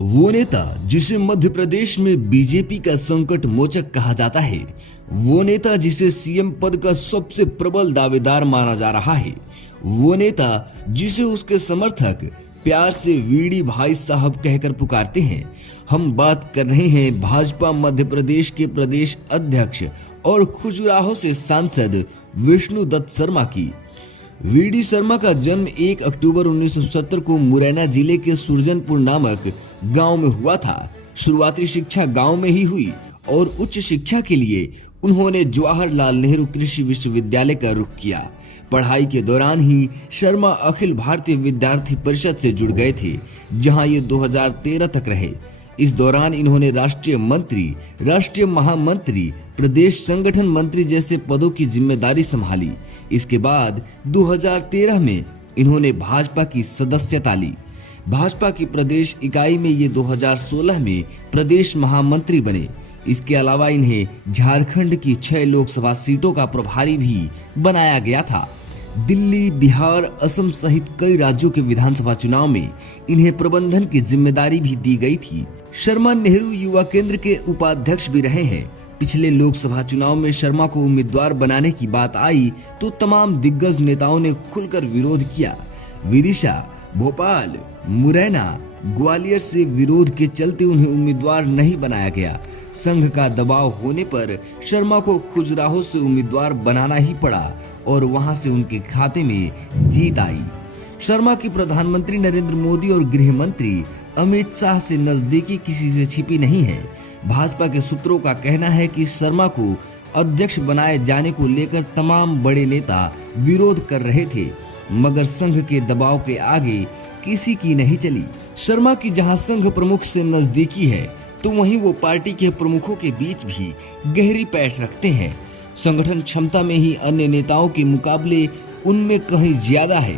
वो नेता जिसे मध्य प्रदेश में बीजेपी का संकट मोचक कहा जाता है, वो नेता जिसे सीएम पद का सबसे प्रबल दावेदार माना जा रहा है, वो नेता जिसे उसके समर्थक प्यार से वीडी भाई साहब कहकर पुकारते हैं। हम बात कर रहे हैं भाजपा मध्य प्रदेश के प्रदेश अध्यक्ष और खजुराहो से सांसद विष्णु दत्त शर्मा की। वीडी शर्मा का जन्म 1 अक्टूबर 1970 को मुरैना जिले के सुरजनपुर नामक गांव में हुआ था। शुरुआती शिक्षा गांव में ही हुई और उच्च शिक्षा के लिए उन्होंने जवाहरलाल नेहरू कृषि विश्वविद्यालय का रुख किया। पढ़ाई के दौरान ही शर्मा अखिल भारतीय विद्यार्थी परिषद से जुड़ गए थे, जहां ये 2013 तक रहे। इस दौरान इन्होंने राष्ट्रीय मंत्री, राष्ट्रीय महामंत्री, प्रदेश संगठन मंत्री जैसे पदों की जिम्मेदारी संभाली। इसके बाद 2013 में इन्होंने भाजपा की सदस्यता ली। भाजपा की प्रदेश इकाई में ये 2016 में प्रदेश महामंत्री बने। इसके अलावा इन्हें झारखंड की 6 लोकसभा सीटों का प्रभारी भी बनाया गया था। दिल्ली, बिहार, असम सहित कई राज्यों के विधानसभा चुनाव में इन्हें प्रबंधन की जिम्मेदारी भी दी गई थी। शर्मा नेहरू युवा केंद्र के उपाध्यक्ष भी रहे हैं। पिछले लोकसभा चुनाव में शर्मा को उम्मीदवार बनाने की बात आई तो तमाम दिग्गज नेताओं ने खुलकर विरोध किया। विदिशा, भोपाल, मुरैना, ग्वालियर से विरोध के चलते उन्हें उम्मीदवार नहीं बनाया गया। संघ का दबाव होने पर शर्मा को खजुराहो से उम्मीदवार बनाना ही पड़ा और वहां से उनके खाते में जीत आई। शर्मा की प्रधानमंत्री नरेंद्र मोदी और गृह मंत्री अमित शाह से नजदीकी किसी से छिपी नहीं है। भाजपा के सूत्रों का कहना है कि शर्मा को अध्यक्ष बनाए जाने को लेकर तमाम बड़े नेता विरोध कर रहे थे, मगर संघ के दबाव के आगे किसी की नहीं चली। शर्मा की जहां संघ प्रमुख से नजदीकी है, तो वहीं वो पार्टी के प्रमुखों के बीच भी गहरी पैठ रखते हैं। संगठन क्षमता में ही अन्य नेताओं के मुकाबले उनमें कहीं ज्यादा है।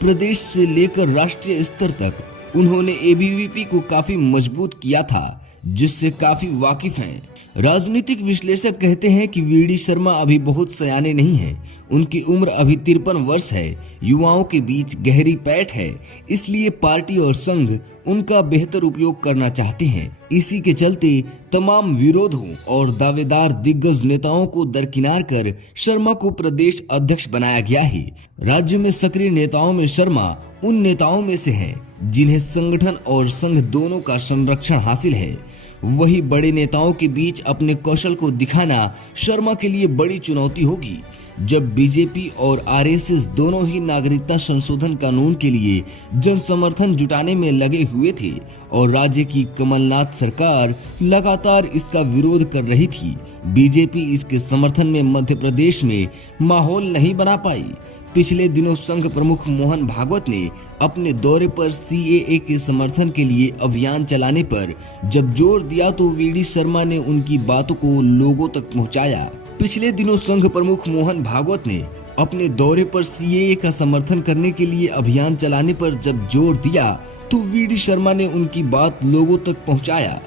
प्रदेश से लेकर राष्ट्रीय स्तर तक उन्होंने एबीवीपी को काफी मजबूत किया था, जिससे काफी वाकिफ हैं। राजनीतिक विश्लेषक कहते हैं कि वीडी शर्मा अभी बहुत सयाने नहीं हैं। उनकी उम्र अभी 53 वर्ष है। युवाओं के बीच गहरी पैठ है, इसलिए पार्टी और संघ उनका बेहतर उपयोग करना चाहते हैं। इसी के चलते तमाम विरोधों और दावेदार दिग्गज नेताओं को दरकिनार कर शर्मा को प्रदेश अध्यक्ष बनाया गया है। राज्य में सक्रिय नेताओं में शर्मा उन नेताओं में से हैं जिन्हें संगठन और संघ दोनों का संरक्षण हासिल है। वही बड़े नेताओं के बीच अपने कौशल को दिखाना शर्मा के लिए बड़ी चुनौती होगी। जब बीजेपी और आरएसएस दोनों ही नागरिकता संशोधन कानून के लिए जन समर्थन जुटाने में लगे हुए थे और राज्य की कमलनाथ सरकार लगातार इसका विरोध कर रही थी, बीजेपी इसके समर्थन में मध्य प्रदेश में माहौल नहीं बना पाई। पिछले दिनों संघ प्रमुख मोहन भागवत ने अपने दौरे पर सीएए के समर्थन के लिए अभियान चलाने पर जब जोर दिया तो वीडी शर्मा ने उनकी बातों को लोगों तक पहुंचाया। पिछले दिनों संघ प्रमुख मोहन भागवत ने अपने दौरे पर सीएए का समर्थन करने के लिए अभियान चलाने पर जब जोर दिया तो वीडी शर्मा ने उनकी बात लोगों तक पहुंचाया।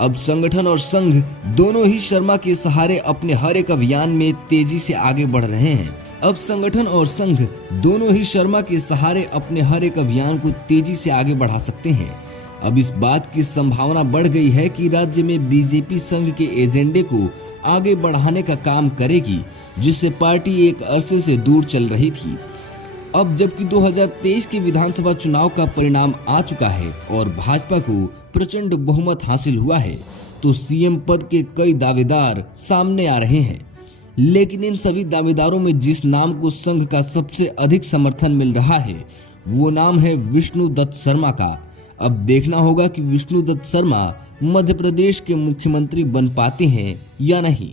अब संगठन और संघ दोनों ही शर्मा के सहारे अपने हर एक अभियान में तेजी से आगे बढ़ रहे हैं। अब संगठन और संघ दोनों ही शर्मा के सहारे अपने हर एक अभियान को तेजी से आगे बढ़ा सकते हैं। अब इस बात की संभावना बढ़ गई है कि राज्य में बीजेपी संघ के एजेंडे को आगे बढ़ाने का काम करेगी, जिससे पार्टी एक अरसे से दूर चल रही थी। अब जबकि 2023 के विधानसभा चुनाव का परिणाम आ चुका है और भाजपा को प्रचंड बहुमत हासिल हुआ है, तो सीएम पद के कई दावेदार सामने आ रहे हैं। लेकिन इन सभी दावेदारों में जिस नाम को संघ का सबसे अधिक समर्थन मिल रहा है, वो नाम है विष्णु दत्त शर्मा का। अब देखना होगा कि विष्णु दत्त शर्मा मध्य प्रदेश के मुख्यमंत्री बन पाते हैं या नहीं।